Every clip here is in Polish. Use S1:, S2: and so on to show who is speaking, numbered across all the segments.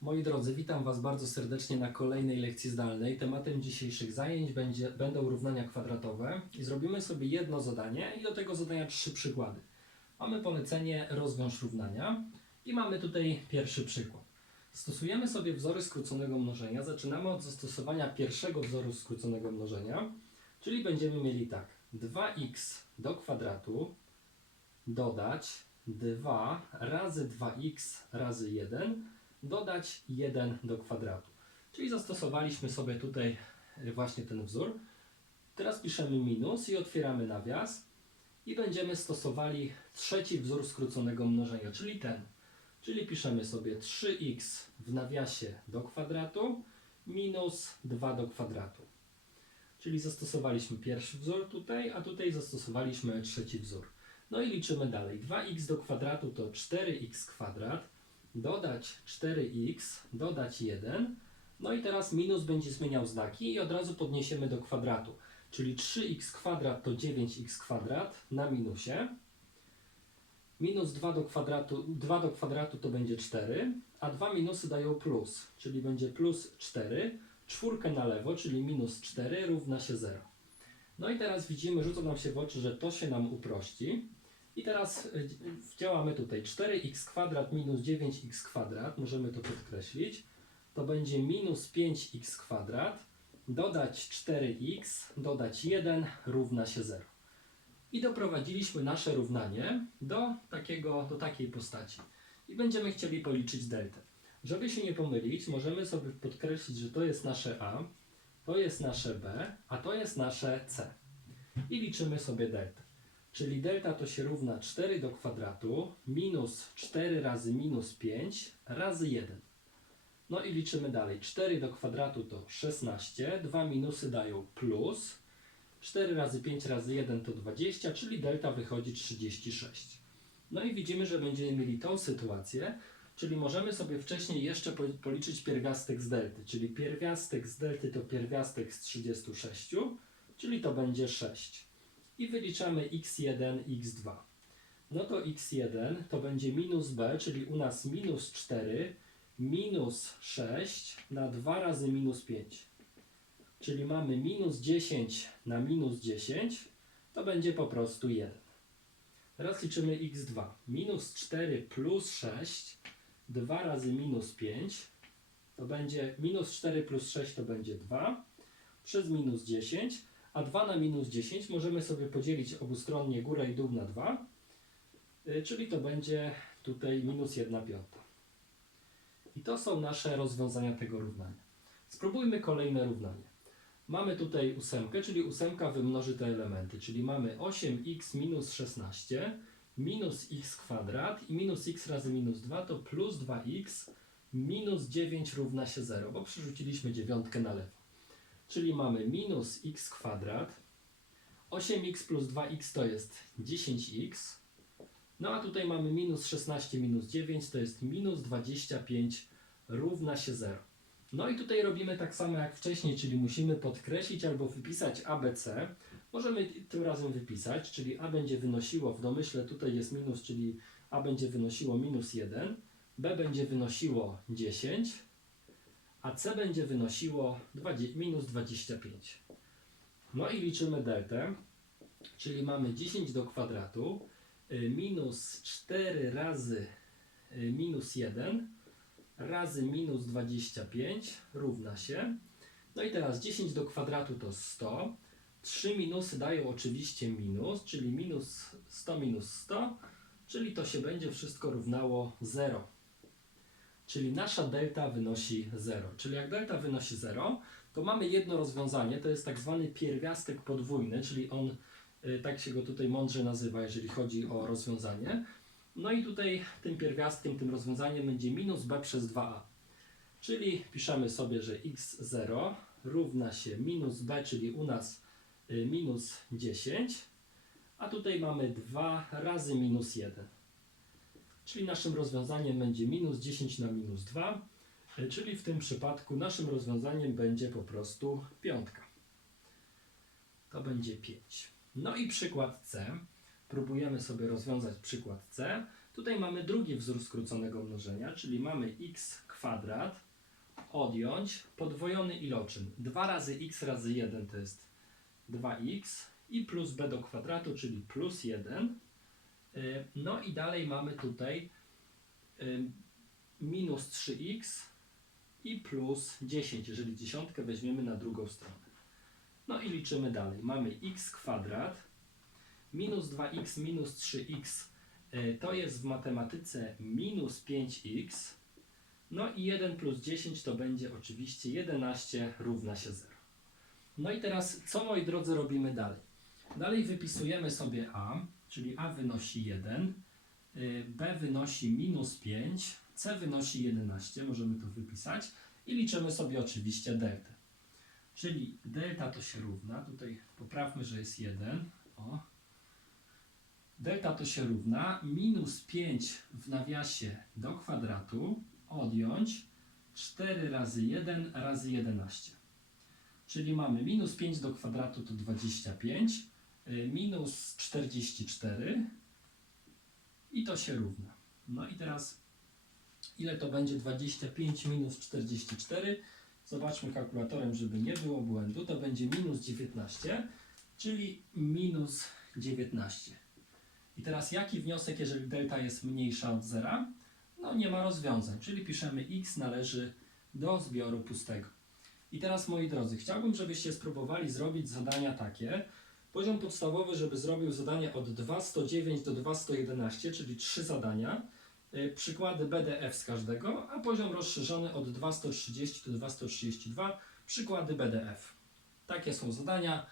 S1: Moi drodzy, witam Was bardzo serdecznie na kolejnej lekcji zdalnej. Tematem dzisiejszych zajęć będzie, będą równania kwadratowe i zrobimy sobie jedno zadanie i do tego zadania trzy przykłady. Mamy polecenie rozwiąż równania i mamy tutaj pierwszy przykład. Stosujemy sobie wzory skróconego mnożenia. Zaczynamy od zastosowania pierwszego wzoru skróconego mnożenia, czyli będziemy mieli tak 2x do kwadratu dodać 2 razy 2x razy 1 dodać 1 do kwadratu. Czyli zastosowaliśmy sobie tutaj właśnie ten wzór. Teraz piszemy minus i otwieramy nawias i będziemy stosowali trzeci wzór skróconego mnożenia, czyli ten. Czyli piszemy sobie 3x w nawiasie do kwadratu minus 2 do kwadratu. Czyli zastosowaliśmy pierwszy wzór tutaj, a tutaj zastosowaliśmy trzeci wzór. No i liczymy dalej. 2x do kwadratu to 4x kwadrat, dodać 4x, dodać 1. No i teraz minus będzie zmieniał znaki i od razu podniesiemy do kwadratu. Czyli 3x kwadrat to 9x kwadrat na minusie. Minus 2 do kwadratu, 2 do kwadratu to będzie 4, a dwa minusy dają plus, czyli będzie plus 4. Czwórkę na lewo, czyli minus 4 równa się 0. No i teraz widzimy, rzuca nam się w oczy, że to się nam uprości. I teraz y, działamy tutaj 4x kwadrat minus 9x kwadrat, możemy to podkreślić. To będzie minus 5x kwadrat, dodać 4x, dodać 1 równa się 0. I doprowadziliśmy nasze równanie do, takiego, do takiej postaci. I będziemy chcieli policzyć deltę. Żeby się nie pomylić, możemy sobie podkreślić, że to jest nasze a, to jest nasze b, a to jest nasze c. I liczymy sobie deltę. Czyli delta to się równa 4 do kwadratu minus 4 razy minus 5 razy 1. No i liczymy dalej. 4 do kwadratu to 16, dwa minusy dają plus. 4 razy 5 razy 1 to 20, czyli delta wychodzi 36. No i widzimy, że będziemy mieli tą sytuację, czyli możemy sobie wcześniej jeszcze po- policzyć pierwiastek z delty, czyli pierwiastek z delty to pierwiastek z 36, czyli to będzie 6 i wyliczamy x1, x2. No to x1 to będzie minus b, czyli u nas minus 4, minus 6 na 2 razy minus 5. Czyli mamy minus 10 na minus 10, to będzie po prostu 1. Teraz liczymy x2. Minus 4 plus 6, 2 razy minus 5, to będzie minus 4 plus 6 to będzie 2, przez minus 10, a 2 na minus 10 możemy sobie podzielić obustronnie górę i dół na 2, y, czyli to będzie tutaj minus 1 piąta. I to są nasze rozwiązania tego równania. Spróbujmy kolejne równanie. Mamy tutaj ósemkę, czyli ósemka wymnoży te elementy, czyli mamy 8x minus 16 minus x kwadrat i minus x razy minus 2 to plus 2x minus 9 równa się 0, bo przerzuciliśmy dziewiątkę na lewo. Czyli mamy minus x kwadrat, 8x plus 2x to jest 10x, no a tutaj mamy minus 16 minus 9 to jest minus 25 równa się 0. No i tutaj robimy tak samo jak wcześniej, czyli musimy podkreślić albo wypisać ABC. Możemy tym razem wypisać, czyli A będzie wynosiło, w domyśle tutaj jest minus, czyli A będzie wynosiło minus 1, B będzie wynosiło 10, a C będzie wynosiło 20, minus 25. No i liczymy deltę, czyli mamy 10 do kwadratu y, minus 4 razy y, minus 1 razy minus 25 równa się. No i teraz 10 do kwadratu to 100. 3 minusy dają oczywiście minus, czyli minus 100 minus 100, czyli to się będzie wszystko równało 0. Czyli nasza delta wynosi 0. Czyli jak delta wynosi 0, to mamy jedno rozwiązanie, to jest tak zwany pierwiastek podwójny, czyli on, y, tak się go tutaj mądrze nazywa, jeżeli chodzi o rozwiązanie. No i tutaj tym pierwiastkiem, tym rozwiązaniem będzie minus b przez 2a. Czyli piszemy sobie, że x0 równa się minus b, czyli u nas y, minus 10, a tutaj mamy 2 razy minus 1. Czyli naszym rozwiązaniem będzie minus 10 na minus 2, y, czyli w tym przypadku naszym rozwiązaniem będzie po prostu piątka. To będzie 5. No i przykład C. Próbujemy sobie rozwiązać przykład C. Tutaj mamy drugi wzór skróconego mnożenia, czyli mamy x kwadrat odjąć podwojony iloczyn. 2 razy x razy 1 to jest 2x i plus b do kwadratu, czyli plus 1. Y, No i dalej mamy tutaj y, minus 3x i plus 10, jeżeli dziesiątkę weźmiemy na drugą stronę. No i liczymy dalej. Mamy x kwadrat minus 2x minus 3x y, to jest w matematyce minus 5x. No i 1 plus 10 to będzie oczywiście 11 równa się 0. No i teraz co moi drodzy robimy dalej? Dalej wypisujemy sobie a, czyli a wynosi 1, y, b wynosi minus 5, c wynosi 11, możemy to wypisać i liczymy sobie oczywiście deltę. Czyli delta to się równa, tutaj poprawmy, że jest 1, o. Delta to się równa minus 5 w nawiasie do kwadratu odjąć 4 razy 1 razy 11. Czyli mamy minus 5 do kwadratu to 25, y, minus 44 i to się równa. No i teraz ile to będzie 25 minus 44? Zobaczmy kalkulatorem, żeby nie było błędu. To będzie minus 19, czyli minus 19. I teraz jaki wniosek, jeżeli delta jest mniejsza od zera? No nie ma rozwiązań, czyli piszemy x należy do zbioru pustego. I teraz moi drodzy, chciałbym, żebyście spróbowali zrobić zadania takie. Poziom podstawowy, żeby zrobił zadania od 209 do 211, czyli trzy zadania. Y, Przykłady BDF z każdego, a poziom rozszerzony od 230 do 232, przykłady BDF. Takie są zadania.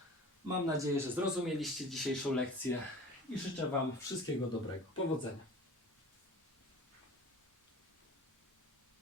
S1: Mam nadzieję, że zrozumieliście dzisiejszą lekcję i życzę Wam wszystkiego dobrego. Powodzenia.